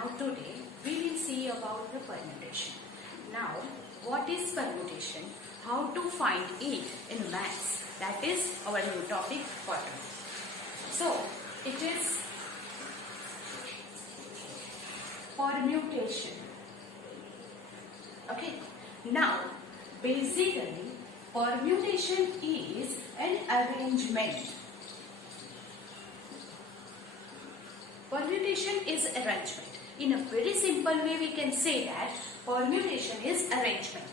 Now today we will see about the permutation. Now what is permutation? How to find it in maths? That is our new topic for today. So it is permutation. Okay. Now basically permutation is an arrangement. Permutation is arrangement. In a very simple way we can say that permutation is arrangement.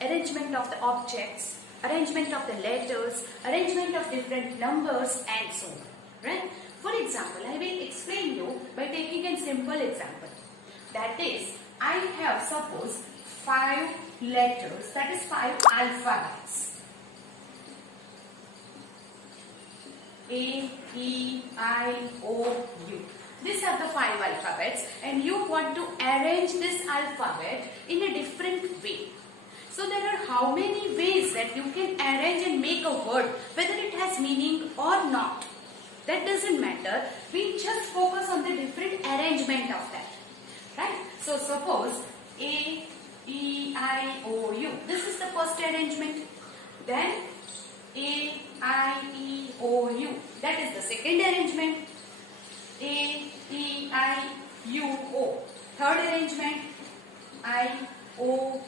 Arrangement of the objects, arrangement of the letters, arrangement of different numbers and so on. Right? For example, I will explain you by taking a simple example. That is, I have suppose 5 letters, that is 5 alphabets. A, E, I, O, U. These are the 5 alphabets and you want to arrange this alphabet in a different way. So there are how many ways that you can arrange and make a word, whether it has meaning or not. That doesn't matter. We just focus on the different arrangement of that. Right? So suppose A, E, I, O, U. This is the first arrangement. Then A, I, E, O, U. That is the second arrangement. A, E, I, U, O. Third arrangement. I, O,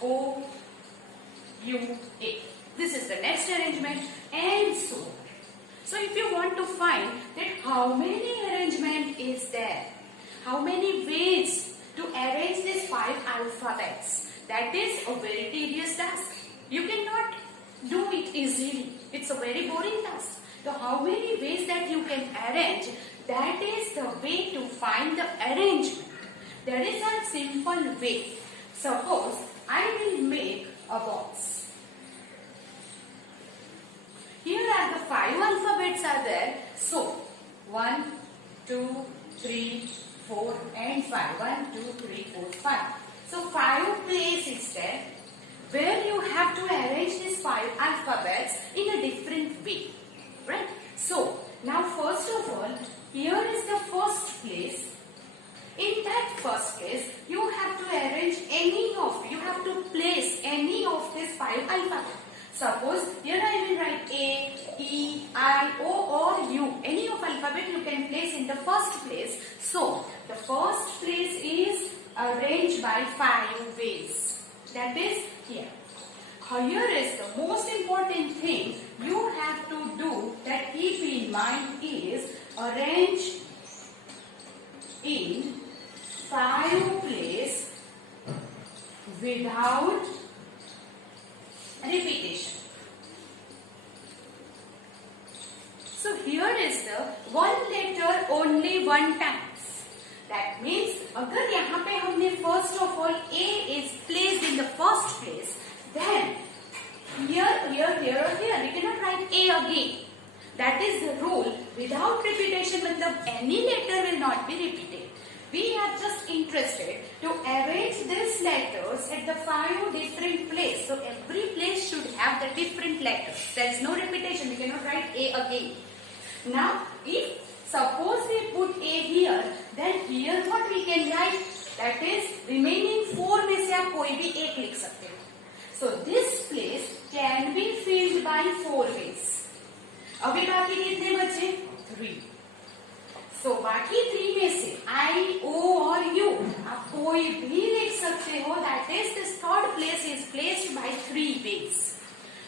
O, U, A. This is the next arrangement and so on. So if you want to find that how many arrangement is there, how many ways to arrange these 5 alphabets, that is a very tedious task. You cannot do it easily. It's a very boring task. So how many ways that you can arrange, that is the way to find the arrangement. There is a simple way. Suppose I will make a box. Here are the 5 alphabets are there. So 1, 2, 3, 4 and 5. 1, 2, 3, 4, 5. So 5 place is there where you have to arrange these 5 alphabets in a different way. Right? So now first of all, here is the first place. In that first place, you have to arrange you have to place any of these 5 alphabets. Suppose here I will write A, E, I, O or U. Any of alphabet you can place in the first place. So the first place is arranged by 5 ways. That is here. Here is the most important thing you have to do, that keep in mind, is arrange in 5 place without repetition. So here is the one letter only one times. That means अगर यहाँ पे हमने first of all A is placed in the first place, then here, we cannot write A again. That is the rule. Without repetition, matlab any letter will not be repeated. We are just interested to arrange these letters at the 5 different places. So every place should have the different letters. There is no repetition. We cannot write A again. Now, if suppose we put A here, then here what we can write? That is remaining 4 में से आप कोई भी एक लिख सकते हो. So this place can be filled by 4 ways. अभी बाकी कितने बचे? 3. So बाकी 3 में से I, O और U आप कोई भी लिख सकते हो. That is, this third place is placed by 3 ways.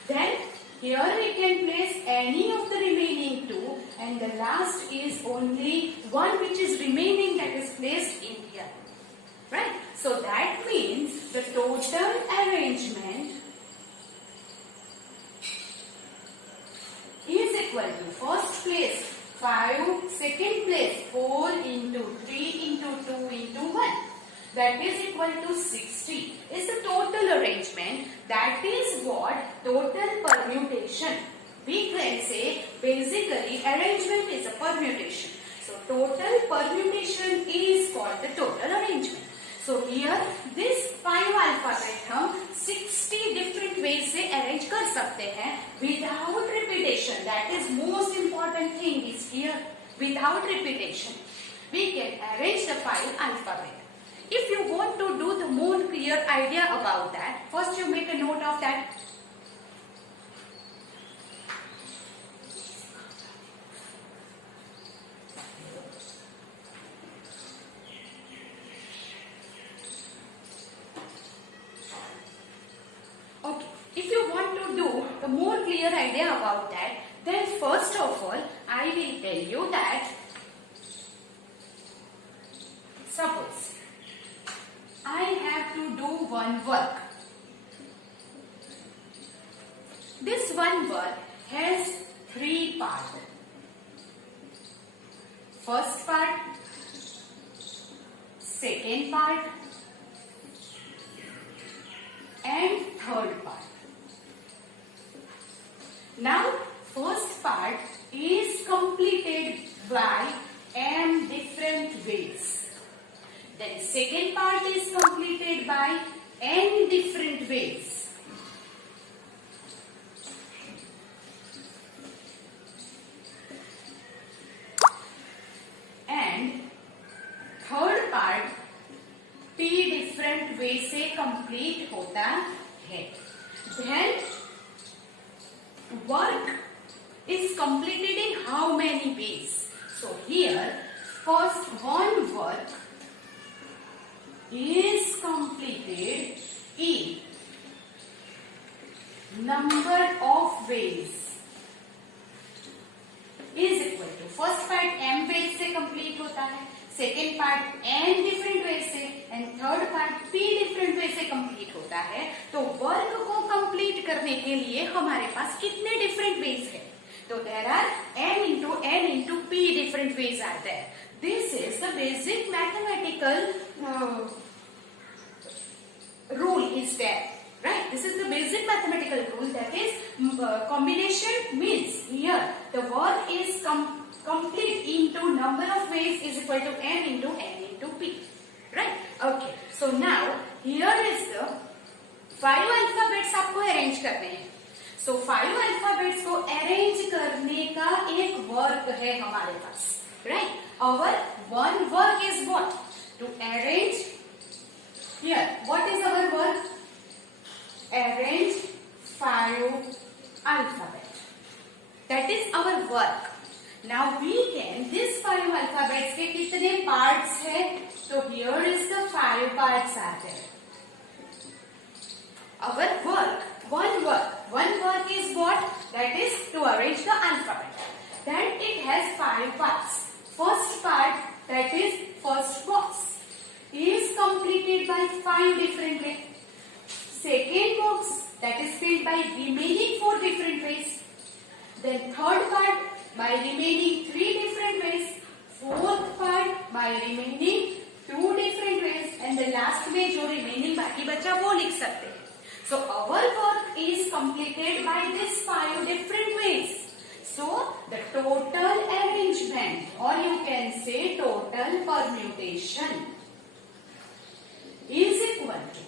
Then here we can place any of the remaining 2 and the last is only one which is remaining, that is placed in here. Right? So that means the total arrangement is equal to first place 5, second place 4 into 3 into 2 into 1. That is equal to 60 is the total arrangement. That is what total permutation. We can say basically arrangement is a permutation. So total permutation is called the total arrangement. So here this 5 alphabet हम 60 different ways से arrange कर सकते हैं without repetition. That is most important thing is here. without repetition, we can arrange the 5 alphabet. If you want to do the more clear idea about that, first you make a note of that. Okay, if you want to do the more clear idea about that, then first of all, I will tell you that suppose I have to do one work. This one work has 3 parts. First part, second part, and third part. Now, first part is completed by m different ways. Then second part is completed by n different ways. And third part p different way से complete होता है. Then work is completed in how many ways? So here first one work is completed in number of ways is equal to first part m ways से complete होता है, second part n different ways से, and third part p different ways से complete होता है. तो work को complete करने के लिए हमारे पास कितने different ways है? तो there are m into n into p different ways are there. This is the basic mathematical rule is there, right? This is the basic mathematical rule, that is combination means here the work is complete into number of ways is equal to m into n into p, right? Okay, so now here is the 5 alphabets आपको arrange करने हैं. So 5 alphabets को arrange करने का एक work है हमारे पास, right? Our one work is what? To arrange. Here, what is our work? Arrange 5 alphabet. That is our work. Now we can, this 5 alphabets के कितने parts है? So here is the 5 parts are there. Our work, one work is what? That is to arrange the alphabet. Then it has 5 parts. First part, that is first box, is completed by 5 different ways. Second box, that is filled by remaining 4 different ways. Then third part by remaining 3 different ways. Fourth part by remaining 2 different ways. And the last में जो remaining बाकी बचा वो लिख सकते हैं. So our work is completed by these 5 different ways. So the total arrangement, or you can say total permutation, is equal to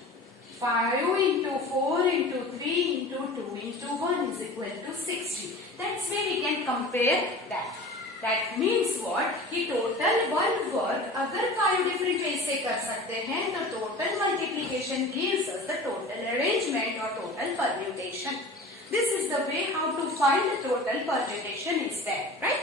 5 into 4 into 3 into 2 into 1 is equal to 60. That's where we can compare that. That means what? कि total one work अगर 5 different ways से कर सकते हैं तो total multiplication gives us the total arrangement or total permutation. This is the way how to find the total permutation is there, right?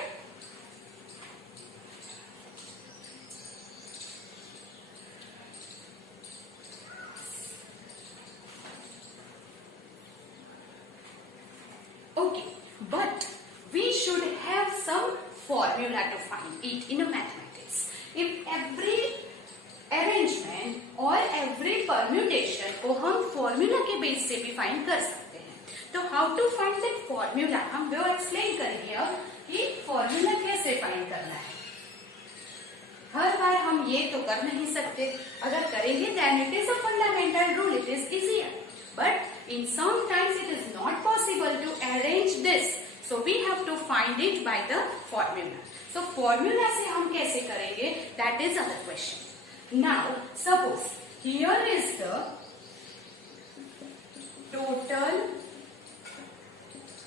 Okay, but we should have some formula to find it in a mathematics. If every arrangement or every permutation को हम formula के base से भी find कर सकते हैं. तो how to find that formula? हम वो explain करेंगे अब कि formula कैसे find करना है. हर बार हम ये तो कर नहीं सकते. अगर करेंगे then it is a fundamental rule. It is easier. But in some times it is not possible to arrange this. So we have to find it by the formula. So formula से हम कैसे करेंगे? That is our question. Now suppose here is the total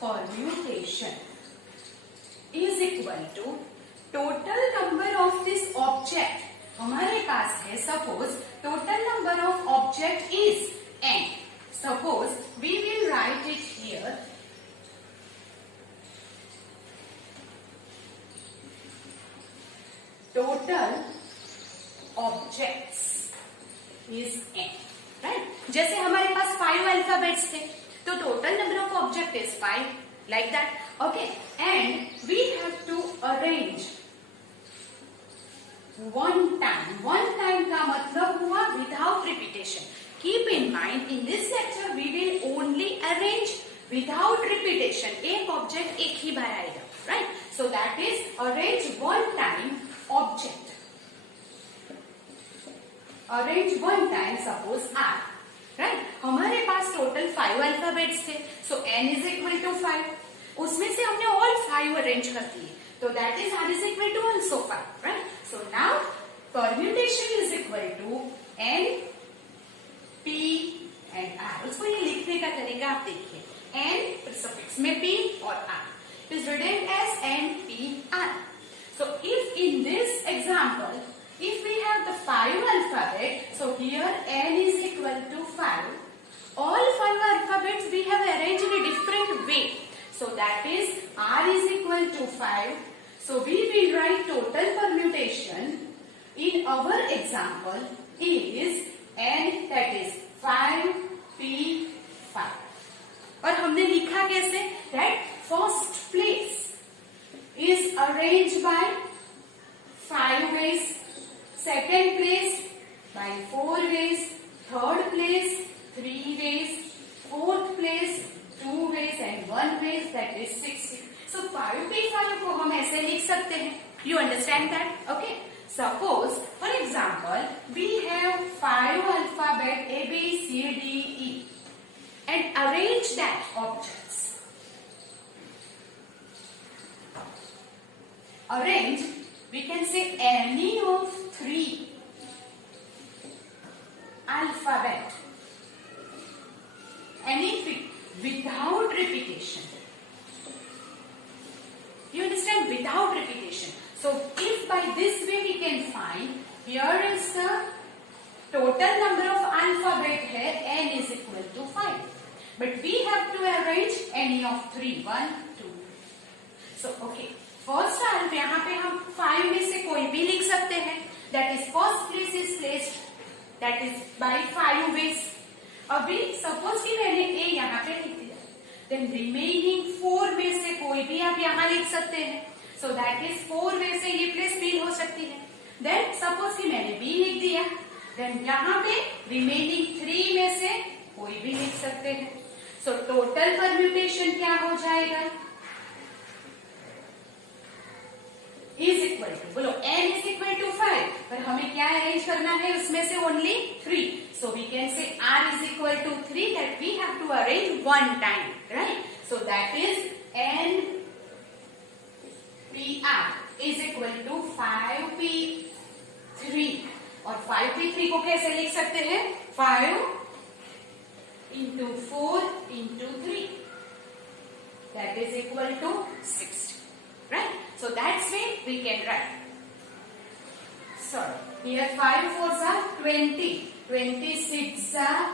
permutation is equal to total number of this object हमारे पास है, suppose total number of object is n. Suppose we will write it here. Total objects is n. Right? जैसे हमारे पास 5 alphabets थे, तो total number of object is 5, like that. Okay, and we have to arrange one time. One time का मतलब हुआ without repetition. Keep in mind, in this lecture we will only arrange without repetition. एक object एक ही बार आएगा, right? So that is arrange one time object. Arrange one time, suppose R. Right? हमारे पास total 5 alphabets थे, so n is equal to 5. उसमें से हमने all 5 arrange कर दिए, तो that is R is equal to also 5. Right? So now permutation is equal to n, p and r. उसको ये लिखने का तरीका आप देखिए, n सफिक्स में p और r. It is written as n, p, r. So if in this example, if we have the 5 alphabet, so here n is equal to 5. All 5 alphabets we have arranged in a different way. So that is r is equal to 5. So we will write total permutation in our example is n, that is 5, p, 5. और हमने लिखा कैसे? That first place is arranged by 5 ways. Second place by 4 ways, third place 3 ways, fourth place 2 ways and 1 ways, that is 6. So 5p5 को हम ऐसे लिख सकते हैं. You understand that? Okay. Suppose, for example, we have 5 alphabet A, B, C, D, E and arrange that objects. Arrange, we can say any of 3 alphabet, any 3 without repetition. You understand? Without repetition. So if by this way we can find, here is the total number of alphabet है, n is equal to 5. But we have to arrange any of 3, 1, 2. So okay. First time यहाँ पे हम 5 में से कोई भी लिख सकते हैं. That is first place is placed, that is by 5 ways. अभी सपोज कि मैंने ए यहाँ पे लिख दिया, देन रिमेनिंग 4 में से कोई भी आप यहाँ लिख सकते हैं. सो दैट इज 4 में से ये प्लेस फिल हो सकती है. देन सपोज कि मैंने बी लिख दिया, देन यहाँ पे रिमेनिंग 3 में से कोई भी लिख सकते हैं. सो टोटल परम्यूटेशन क्या हो जाएगा? is equal to, बोलो n is equal to 5, पर हमें क्या अरेंज करना है? उसमें से only 3. So we can say r is equal to 3, that we have to arrange one time, right? So that is n p r is equal to 5p3. और 5p3 को कैसे लिख सकते हैं? 5 into 4 into 3, that is equal to 60. Right? So that's way we can write. Sorry, here 5 4s are 20, 26 are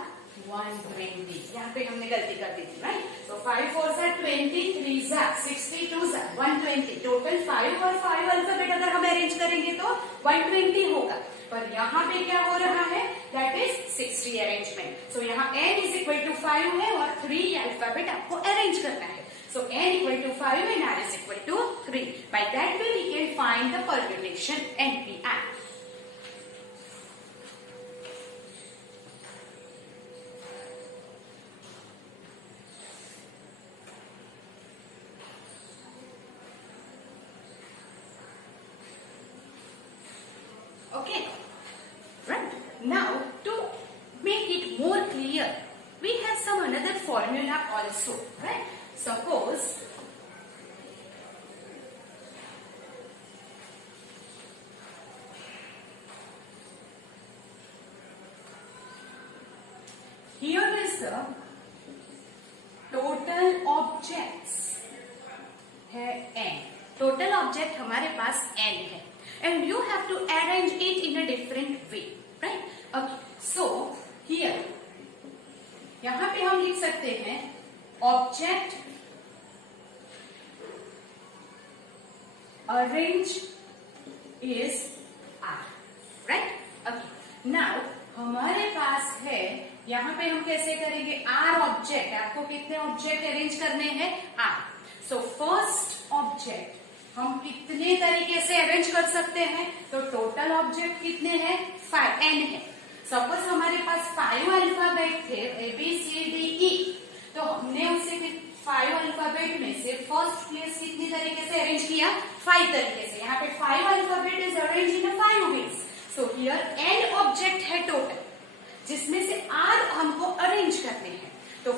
120. यहाँ पे हमने गलती कर दी थी, right? So 5 4s are 20, 3s are 60, 2s are 120. Total 5 और 5 अल्फाबेट अगर हम अरेंज करेंगे तो 120 होगा. पर यहाँ पे क्या हो रहा है? That is 60 arrangement. So यहाँ n is equal to 5 है और 3 अल्फाबेट आपको अरेंज करना है. So n equal to 5 and r is equal to 3. By that way we can find the permutation NPR. Okay. Right. Now to make it more clear, we have some another formula also. Right. Suppose here is the total objects है n. Total total object हमारे पास n है and you have to arrange it in a different way, right? Okay, so here यहां पे हम लिख सकते हैं object arrange is R, right? Okay, now हमारे पास है, यहाँ पे हम कैसे करेंगे? R ऑब्जेक्ट, आपको कितने ऑब्जेक्ट अरेंज करने हैं? R. सो फर्स्ट ऑब्जेक्ट हम कितने तरीके से अरेंज कर सकते हैं? तो टोटल ऑब्जेक्ट कितने हैं? 5 n है. सपोज हमारे पास 5 अल्फाबेट थे ABCDE, तो हमने उसे 5 अल्फाबेट में से फर्स्ट प्लेस कितनी तरीके से अरेंज किया? 5 तरीके से. यहाँ पे 5 alphabet is arrange in 5 ways. So here n object है टोटल, जिसमें से R हमको अरेंज करने हैं. तो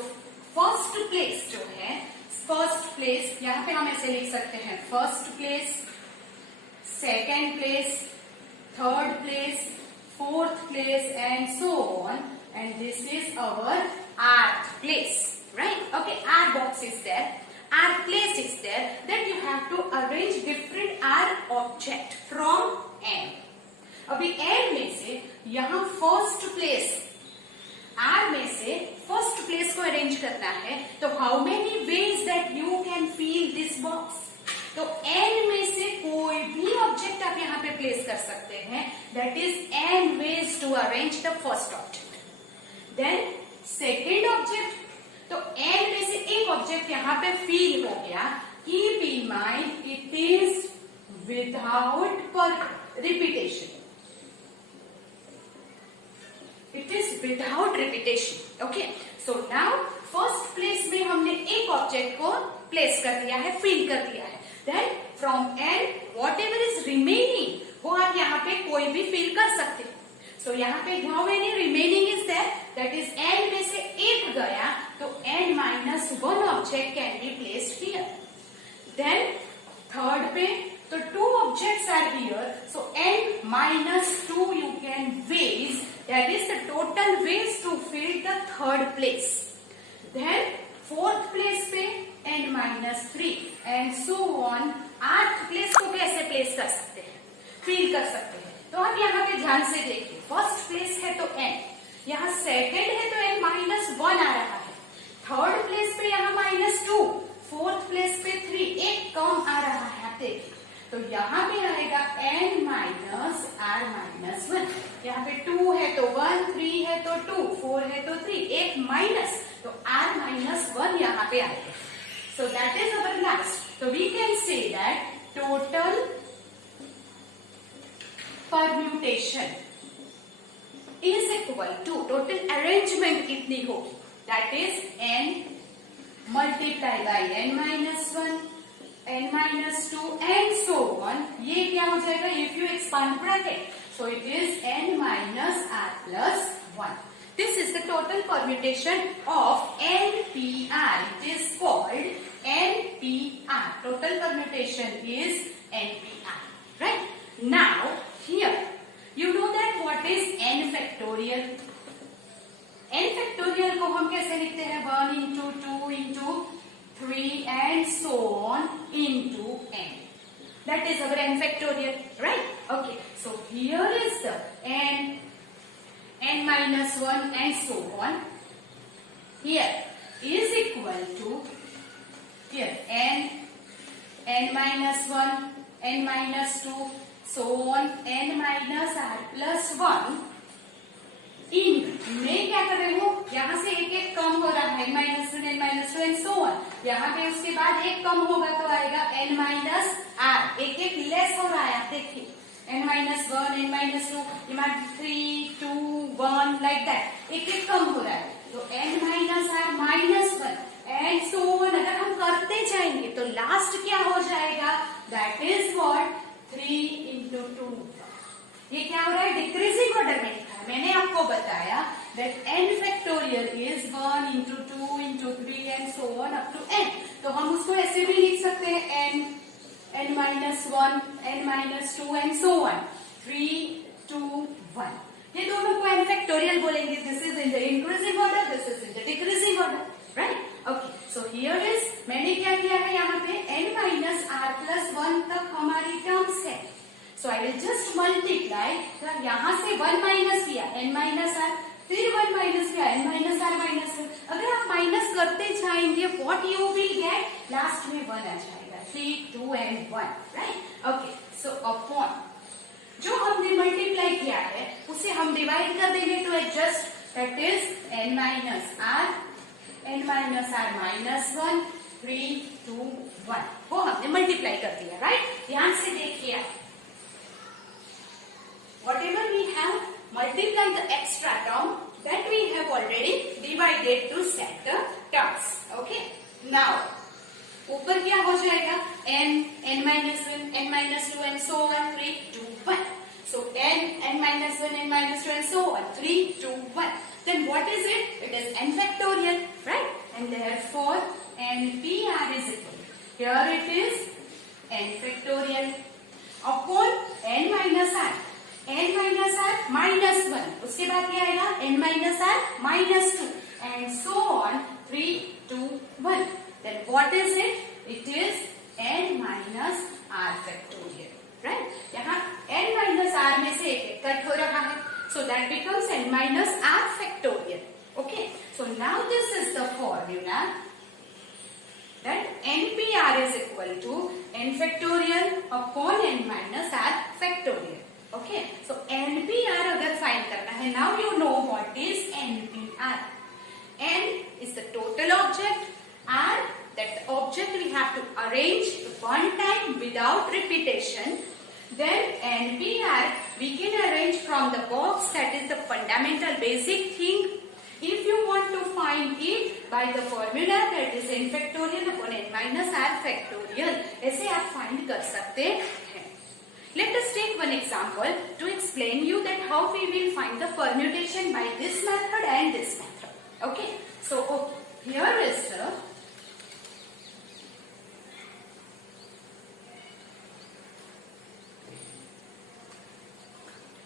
फर्स्ट प्लेस जो है, फर्स्ट प्लेस यहाँ पे हम ऐसे लिख सकते हैं, first place, second place, third place, fourth place and so on, and this is our rth place, right? Okay, R box is there, R place is there, that you have to arrange different R object from n. अभी n में से यहाँ first place, R में से first place को arrange करना है. तो how many ways that you can fill this box? तो n में से कोई भी ऑब्जेक्ट आप यहाँ पे प्लेस कर सकते हैं. That is n ways to arrange the first object. Then second object, तो n में से एक ऑब्जेक्ट यहाँ पे फिल हो गया. Keep in mind it is without repetition. It is without repetition. Okay. So now first place में हमने एक ऑब्जेक्ट को प्लेस कर दिया है, फिल कर दिया है. Then from n whatever is remaining, वो आप यहाँ पे कोई भी फिल कर सकते हैं. So यहाँ पे how many remaining is there? That is n में से एक गया, तो n minus 1 object can be placed here. Then third पे, तो 2 objects are here, so n minus 2 you can ways. That is the total ways to fill the third place. Then fourth place पे n minus 3 and so on. आठ place को कैसे place कर सकते हैं? fill कर सकते हैं. तो आप यहाँ पे ध्यान से देखिए, फर्स्ट प्लेस है तो n, यहाँ सेकेंड है तो n minus 1 आ रहा है. थर्ड प्लेस पे यहाँ -2, फोर्थ प्लेस पे 3, एक कम आ रहा है. आप देखिए, तो यहाँ पे आएगा n minus r minus 1. यहाँ पे 2 है तो 1, 3 है तो 2, 4 है तो 3, एक माइनस, तो r minus 1 यहाँ पे आएगा. So that is our last. So we can say that total permutation is equal to total arrangement कितनी होगी? That is n multiplied by n minus 1, n minus 2 and so on. ये क्या हो जाएगा? If you expand bracket, so it is n minus r plus 1. This is the total permutation of NPR. It is called NPR. Total permutation is NPR. Right? Now, here, you know that what is n factorial? n factorial को हम कैसे लिखते हैं? 1 into 2 into 3 and so on into n. That is our n factorial, right? Okay, so here is the n minus 1 and so on. Here is equal to, here n minus 1, n minus 2, so on, n minus r plus 1. इन मैं क्या कर रही हूँ? यहाँ से एक एक कम हो रहा है, n minus 1, n minus 2 and so on. यहाँ पे उसके बाद एक कम होगा तो आएगा n minus r. एक एक लेस हो रहा है, आप देखिए, n minus 1, n minus 2, 3, 2, 1 like that. एक एक कम हो रहा है, तो n minus r minus 1 and so on. अगर हम करते जाएंगे तो लास्ट क्या हो जाएगा? That is what 3 into 2. ये क्या हो रहा है? डिक्रीजिंग ऑर्डर में लिखा है. मैंने आपको बताया that n factorial is 1 into 2 into 3 and so on up to n. तो हम उसको ऐसे भी लिख सकते हैं n minus 1, n minus 2 and so on. 3, 2, 1. ये दोनों को n factorial बोलेंगे. This is in the increasing order, this is in the decreasing order, right? Okay. So here is, मैंने क्या किया है यहाँ पे n minus r r+1 तक हमारी टर्म्स है. सो आई विल जस्ट मल्टीप्लाई. यहाँ से 1 माइनस किया n माइनस आर, फिर 1 माइनस किया n माइनस आर माइनस. अगर आप माइनस करते जाएंगे what you will get, last में 1 आ जाएगा. 3, 2 and 1. Right. Okay. So upon जो हमने मल्टीप्लाई किया है उसे हम डिवाइड कर देंगे to adjust. That is n minus R minus 1, 3, 2, 1. वो हमने मल्टीप्लाई कर दिया. राइट. ध्यान से देखिए आप. Whatever we have multiplied the extra term that we have already divided to set the terms. Okay. Now ऊपर क्या हो जाएगा, n minus 1, n minus 2 and so on, 3, 2, 1. So n minus 1, n minus 2 and so on, 3, 2, 1. Then what is it? It is n factorial, right? And therefore npr is equal. Here it is n factorial upon n minus r. n minus r minus 1. उसके बाद क्या आएगा, n minus r minus 2 and so on, 3, 2, 1. Then what is it? It is n minus r factorial. Right? यहाँ n minus r में से एक cut हो रहा है. So that becomes n minus r factorial. Okay. So now this is the formula that npr is equal to n factorial upon n minus r factorial. Okay. So npr अगर find करना है, now you know what is npr. n is the total object, r that the object we have to arrange one time without repetition. Then npr we can arrange from the box, that is the fundamental basic thing. If you want to find it by the formula, that is n factorial upon n minus r factorial, ऐसे आप find कर सकते हैं. Let us take one example to explain you that how we will find the permutation by this method and this method. Okay. So here is the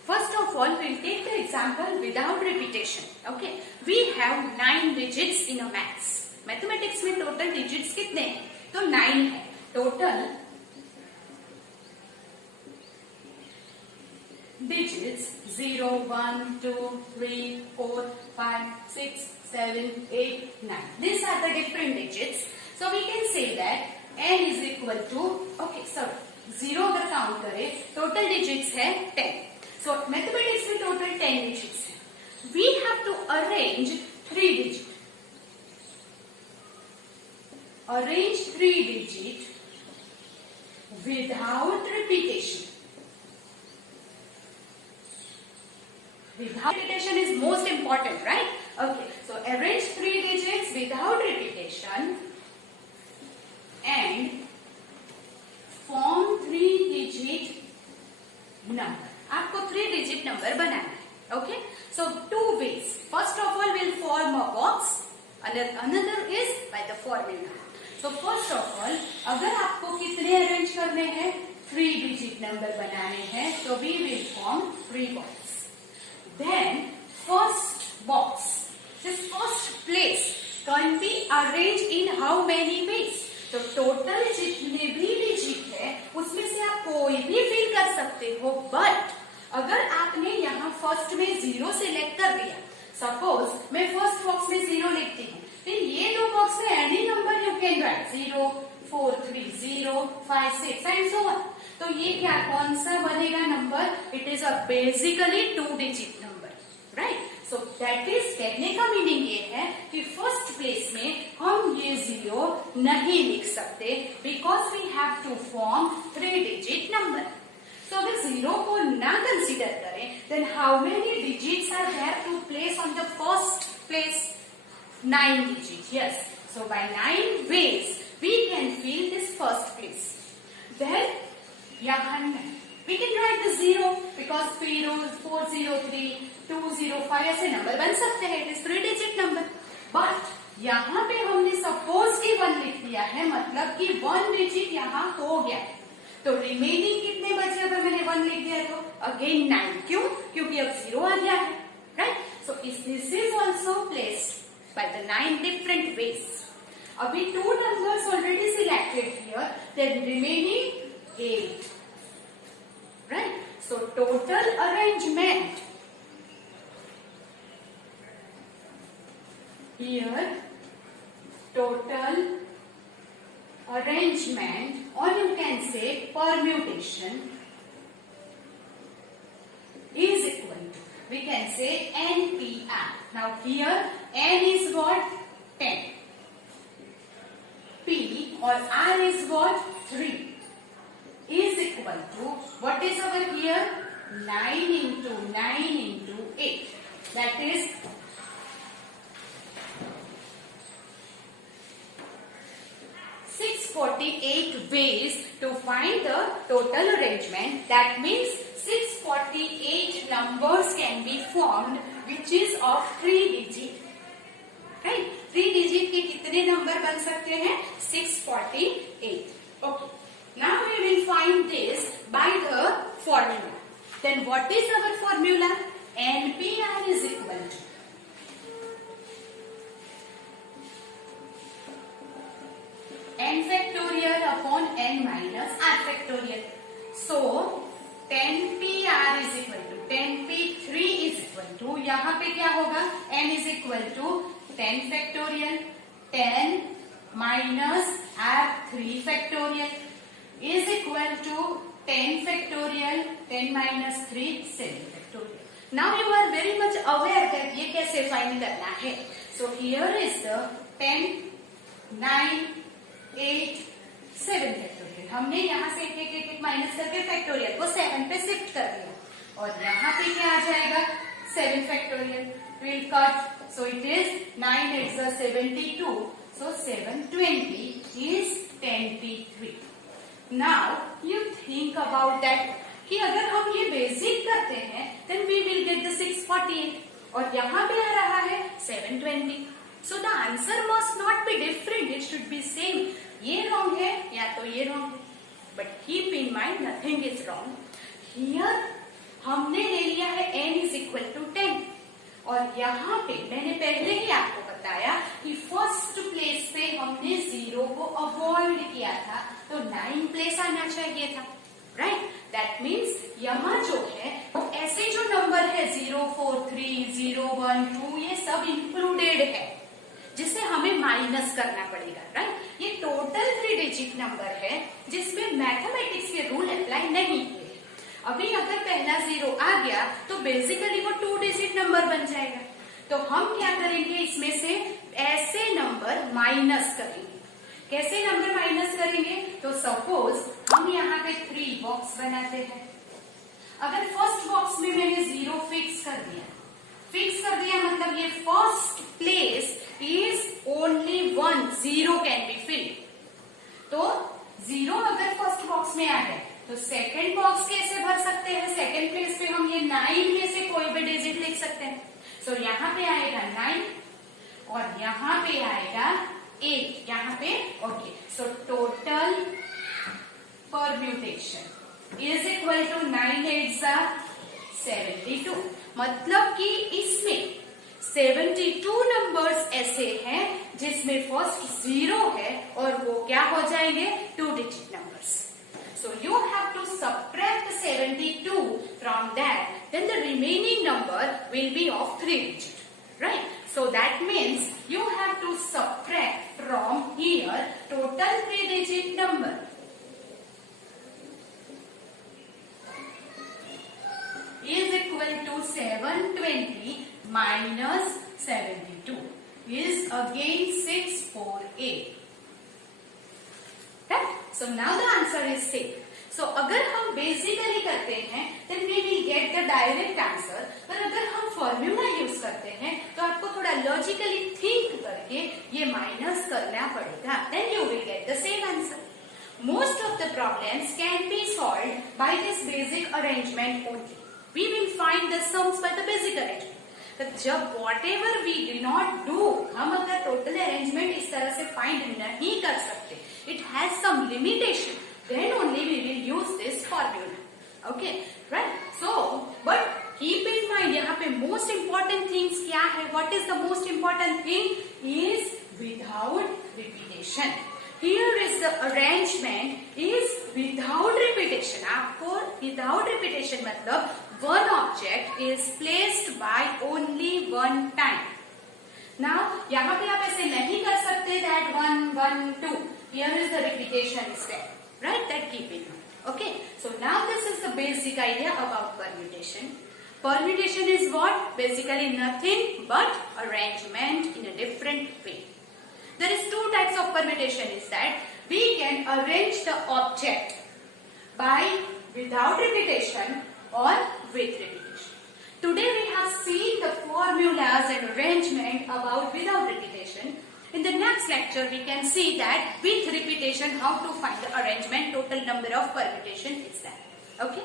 first of all we'll take the example without repetition. Okay. We have 9 digits in a maths. Mathematics में total digits कितने हैं? तो 9 है. Total digits 0, 1, 2, 3, 4, 5, 6, 7, 8, 9. These are the different digits. So we can say that n is equal to, okay, sorry, 0 अगर count करें, total digits है 10. So mathematics में total 10 digits है. We have to arrange 3 digits. Arrange 3 digits without repetition. Without repetition is most important, right? Okay. So arrange 3 digits without repetition and form 3 digit number. आपको 3 digit number बनाना है. Okay. So 2 ways. First of all, we'll form a box. Another is by the formula. So first of all, अगर आपको कितने arrange करने हैं, 3 digit number बनाने हैं, तो we will form 3 boxes. Then first box, this first place can be arranged in how many ways? तो total जितने भी digit है उसमें से आप कोई भी fill कर सकते हो. But अगर आपने यहाँ first में 0 select कर दिया, suppose मैं first box में 0 लिखती हूँ, फिर ये 2 box में any number you can write, 0, 4, 3, 0, 5, 6 and so on. तो ये क्या, कौन सा बनेगा number? It is a basically 2 digit number. Right. So that is, कहने का मीनिंग ये है कि फर्स्ट प्लेस में हम ये 0 नहीं लिख सकते, because we have to form 3 digit number. So अगर 0 को ना कंसिडर करें, then how many digits are there to place on the first place? 9 digits. Yes. So by 9 ways we can fill this first place. Then यहाँ we can write the 0 because 403, 205 ऐसे number बन सकते हैं. It is 3 digit number. But यहाँ पे हमने suppose कि 1 लिख दिया है, मतलब कि 1 digit यहाँ हो गया. तो रिमेनिंग कितने बचे अगर मैंने 1 लिख दिया तो? अगेन 9. क्यों? क्योंकि अब 0 आ गया है. Right. So this is also placed by the 9 different ways. अभी 2 numbers already selected here. then remaining 8. Right? So total arrangement here, total arrangement, or you can say permutation, is equal to, we can say NPR. Now here N is what? 10. P or R is what? 3. Is equal to, what is over here? 9 into 9 into 8. That is 648 ways to find the total arrangement. That means 648 numbers can be formed which is of 3 digit. Right? 3 digit के कितने number बन सकते हैं? 648. Okay. Now we will find this by the formula. Then what is our formula? NPR is equal to n factorial upon n minus r factorial. So 10pr is equal to 10p3 is equal to, यहाँ पे क्या होगा? n is equal to 10 factorial 10 minus r3 factorial is equal to 10 factorial 10 minus 3 7 factorial. Now you are very much aware that ये कैसे find करना है. So here is the 10 9 8 7 factorial. हमने यहाँ से एक एक एक माइनस करके फैक्टोरियल को 7 पे शिफ्ट कर दिया और यहाँ पे क्या आ जाएगा? 7 factorial. We'll cut. So it is 9 8 is 72. So 720 is 10p3. Now you think about that कि अगर हम ये बेसिक करते हैं then we will get the 648 और यहाँ पे आ रहा है 720. So the answer must not be different. It should be same. ये wrong है या तो ये wrong है. But keep in mind nothing is wrong. Here हमने ले लिया है n is equal to 10 और यहाँ पे मैंने पहले ही आपको बताया कि फर्स्ट प्लेस पे हमने 0 को अवॉइड किया था तो 9 प्लेस आना चाहिए था. राइट? दैट मीन्स यहाँ जो है वो ऐसे जो नंबर है 0 4 3 0 1 2 ये सब इंक्लूडेड है जिसे हमें माइनस करना पड़ेगा. राइट? ये टोटल 3 डिजिट नंबर है जिसमें मैथमेटिक्स के रूल अप्लाई नहीं हुए. अभी अगर पहला 0 आ गया तो बेसिकली वो 2 डिजिट नंबर बन जाएगा. तो हम क्या करेंगे? इसमें से ऐसे नंबर माइनस करेंगे. कैसे नंबर माइनस करेंगे? तो सपोज हम यहाँ पे 3 बॉक्स बनाते हैं. अगर फर्स्ट बॉक्स में मैंने 0 फिक्स कर दिया मतलब ये first place is only 1 0 can be filled. तो 0 अगर फर्स्ट बॉक्स में आ गए तो सेकेंड बॉक्स कैसे भर सकते हैं? सेकेंड प्लेस पे हम ये 9 में से कोई भी डिजिट लिख सकते हैं. सो यहाँ पे आएगा 9 और यहाँ पे आएगा 8 यहाँ पे. Okay. So total permutation is equal to 9 8 72. मतलब कि इसमें 72 नंबर्स ऐसे हैं जिसमें फर्स्ट 0 है और वो क्या हो जाएंगे? 2 digit numbers. So you have to subtract 72 from that, then the remaining number will be of 3 digit. Right? So that means you have to subtract from here total 3 digit number. Is equal to 720 minus 72 is again 648. Right? So now the answer is 6. So अगर हम basically करते हैं then we will get the direct answer. पर अगर हम formula use करते हैं तो आपको थोड़ा लॉजिकली थिंक करके ये माइनस करना पड़ेगा. Then you will get the same answer. Most of the problems can be solved by this basic arrangement only. We will find the sums by the basic arrangement. तो जब whatever we do not do, हम अगर total arrangement इस तरह से find नहीं कर सकते, it has some limitation, then only we will use this formula. Okay, right? So, but keep in mind यहाँ पे most important things क्या है? What is the most important thing? Is without repetition. here is the arrangement is without repetition. आपको without repetition मतलब one object is placed by only one time. Now यहाँ पे आप ऐसे नहीं कर सकते that 1, 1, 2. Here is the repetition step, right? That keep in mind. Okay. So now this is the basic idea about permutation. Permutation is what? Basically nothing but arrangement in a different way. There is two types of permutation is that we can arrange the object by without repetition or with repetition. Today we have seen the formulas and arrangement about without repetition. In the next lecture we can see that with repetition how to find the arrangement, total number of permutation is that. Okay.